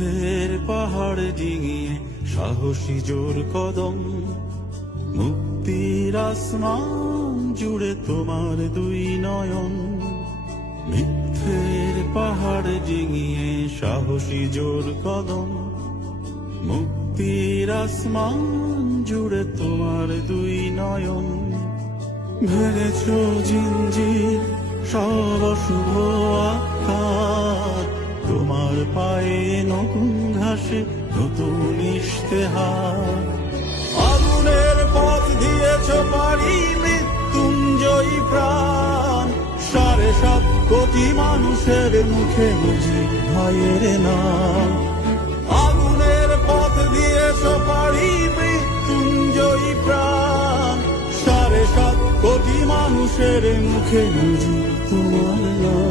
মিথ্যের পাহাড় ডিঙিয়ে সাহসী জোর কদম, মুক্তির আসমান জুড়ে তোমার দুই নয়ন। মিথ্যের পাহাড় ডিঙিয়ে সাহসী জোর কদম, মুক্তির আসমান জুড়ে তোমার দুই নয়ন। ভেঙেছ জিঞ্জির সব অশুভ আঘাত, তোমার পায়ে নতুন ঘাসে নতুন ইশতেহার। আগুনের পথ দিয়েছ পারি মৃত্যুঞ্জয়ী প্রাণ, 7.5 কোটি মানুষের মুখে মুজিব ভাইয়ের নাম। আগুনের পথ দিয়েছ পারি মৃত্যুঞ্জয়ী প্রাণ, 7.5 কোটি মানুষের মুখে মুজিব তোমার নাম।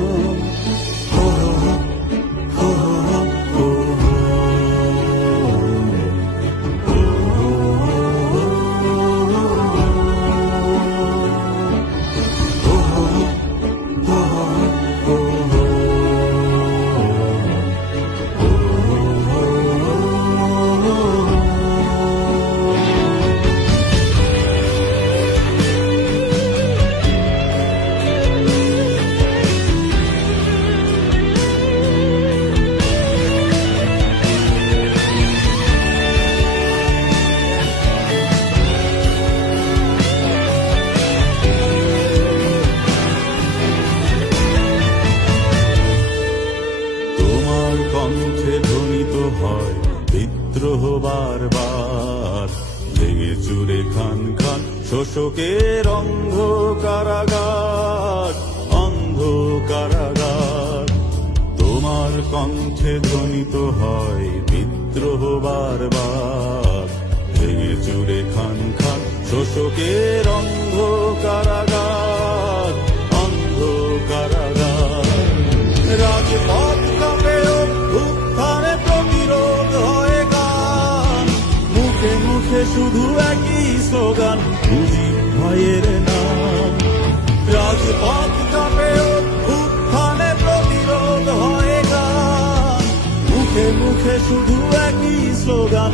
কণ্ঠে ধ্বনিত হয় বিদ্রোহ বারবার, ভেঙে চুরে খান খান শোষকের অন্ধ কারাগার, অন্ধ কারাগার। তোমার কণ্ঠে ধ্বনিত হয় বিদ্রোহ বারবার, ভেঙে চুরে খান খান শোষকের অন্ধ কারাগার, অন্ধ কারাগার। রাজপথ কাঁপে উত্থানে প্রতিরোধ হয়ে গান, মুখে মুখে শুধু একই স্লোগান, মুজিব ভাইয়ের নাম। রাজপথ কাঁপে উত্থানে প্রতিরোধ হয়ে গান, মুখে মুখে শুধু একই স্লোগান,